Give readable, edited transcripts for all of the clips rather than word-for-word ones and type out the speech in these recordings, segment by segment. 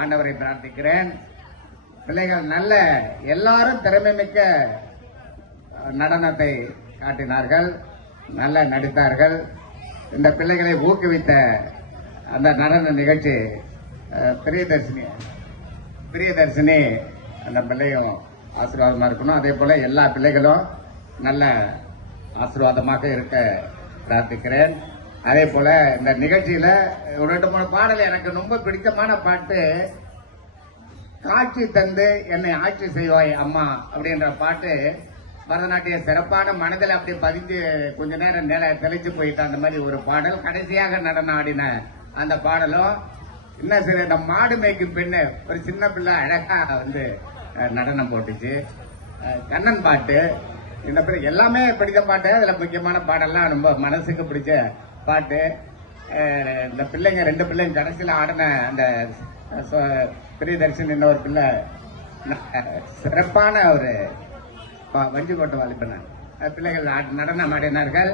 ஆண்டவரை பிரார்த்திக்கிறேன். பிள்ளைகள் நல்ல எல்லாரும் திறமை மிக்க நடனத்தை காட்டினார்கள், நல்ல நடித்தார்கள். இந்த பிள்ளைகளை ஊக்குவித்த அந்த நடன நிகழ்ச்சி பிரியதர்ஷினி அந்த பிள்ளையும் ஆசீர்வாதமா இருக்கணும். அதே போல எல்லா பிள்ளைகளும் நல்ல ஆசீர்வாதமாக இருக்க பிரார்த்திக்கிறேன். அதே போல இந்த நிகழ்ச்சியில ஒரு 2-3 பாடல் எனக்கு ரொம்ப பிடித்தமான பாட்டு, காட்சி தந்து என்னை ஆட்சி செய்வாய் அம்மா அப்படின்ற பாட்டு பரதநாட்டிய சிறப்பான மனதில் அப்படி பதிஞ்சு கொஞ்ச நேரம் தெளிச்சு போயிட்ட அந்த மாதிரி ஒரு பாடல். கடைசியாக நடனம் ஆடின அந்த பாடலும் இன்னும் சரி, இந்த மாடு மேய்க்கும் பெண்ணு ஒரு சின்ன பிள்ளை அழகா நடனம் போட்டுச்சு. கண்ணன் பாட்டு, இந்த எல்லாமே பிடித்த பாட்டு. அதுல முக்கியமான பாடெல்லாம் ரொம்ப மனசுக்கு பிடிச்ச பாட்டு. இந்த பிள்ளைங்க 2 பிள்ளைங்க கடைசியில் ஆடின அந்த பிரியதர்ஷன் இன்னொரு பிள்ளை சிறப்பான ஒரு வஞ்சி கோட்டை வாலிபன பிள்ளைகள் நடனம் ஆடினார்கள்.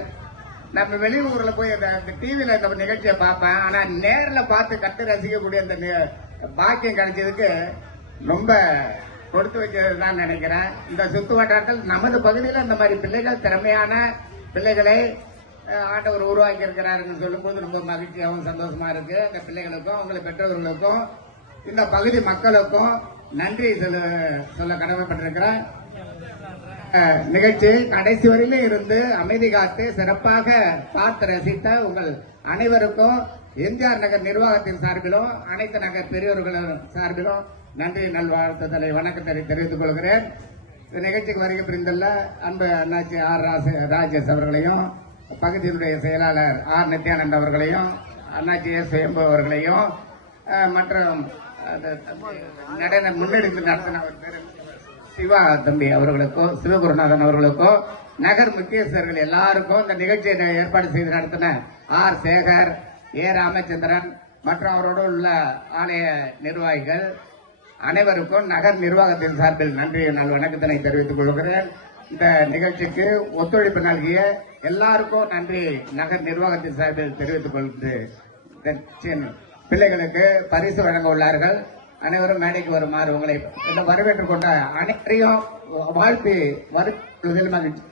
நம்ம வெளியூர்ல போய் அந்த டிவியில இந்த நிகழ்ச்சியை பார்ப்பேன், ஆனா நேரில் பார்த்து கட்டு ரசிக்கக்கூடிய அந்த பாக்கியம் கிடைச்சதுக்கு ரொம்ப கொடுத்து வச்சதுதான் நினைக்கிறேன். இந்த சுத்து வட்டாரத்தில் நமது பகுதியில் இந்த மாதிரி பிள்ளைகள், திறமையான பிள்ளைகளை ஆண்டவர் உருவாக்கி இருக்கிறாருன்னு சொல்லும் போது ரொம்ப மகிழ்ச்சியாகவும் சந்தோஷமா இருக்கு. இந்த பிள்ளைகளுக்கும் அவங்களை பெற்றோர்களுக்கும் இந்த பகுதி மக்களுக்கும் நன்றி சொல்ல கடமைப்பட்டிருக்கிறேன். நிகழ்ச்சி கடைசி வரையில இருந்து அமைதி காத்து சிறப்பாக பார்த்து ரசித்த உங்கள் அனைவருக்கும் எம்ஜிஆர் நகர் நிர்வாகத்தின் சார்பிலும் அனைத்து நகர் பெரியவர்களின் சார்பிலும் நன்றி நல்வாழ்த்துதலை வணக்கத்தை தெரிவித்துக் கொள்கிறேன். இந்த நிகழ்ச்சிக்கு வருகை புரிந்துள்ள அன்பு அண்ணாச்சி ஆர் ராஜேஷ் அவர்களையும், பகுதியினுடைய செயலாளர் ஆர் நித்யானந்த் அவர்களையும், அண்ணாச்சி எஸ் சுயம்பு அவர்களையும், மற்றும் நடன முன்னெடுத்து நடத்தின சிவா தம்பி அவர்களுக்கோ, சிவகுருநாதன் அவர்களுக்கோ, நகர் முக்கியஸ்தர்கள் எல்லாருக்கும், இந்த நிகழ்ச்சியை ஏற்பாடு செய்து நடத்தின ஆர் சேகர், ஏ ராமச்சந்திரன் மற்றும் அவரோடு உள்ள ஆலய நிர்வாகிகள் அனைவருக்கும் நகர் நிர்வாகத்தின் சார்பில் நன்றி வணக்கத்தினை தெரிவித்துக் கொள்கிறேன். இந்த நிகழ்ச்சிக்கு ஒத்துழைப்பு நல்கிய எல்லாருக்கும் நன்றி நகர் நிர்வாகத்தின் சார்பில் தெரிவித்துக் கொள்கிறது. பிள்ளைகளுக்கு பரிசு வழங்க உள்ளார்கள். அனைவரும் மேடைக்கு வருமாறு உங்களை வரவேற்றுக் கொண்ட அனைவரையும் வாழ்த்தி வருவதில் மகிழ்ச்சி.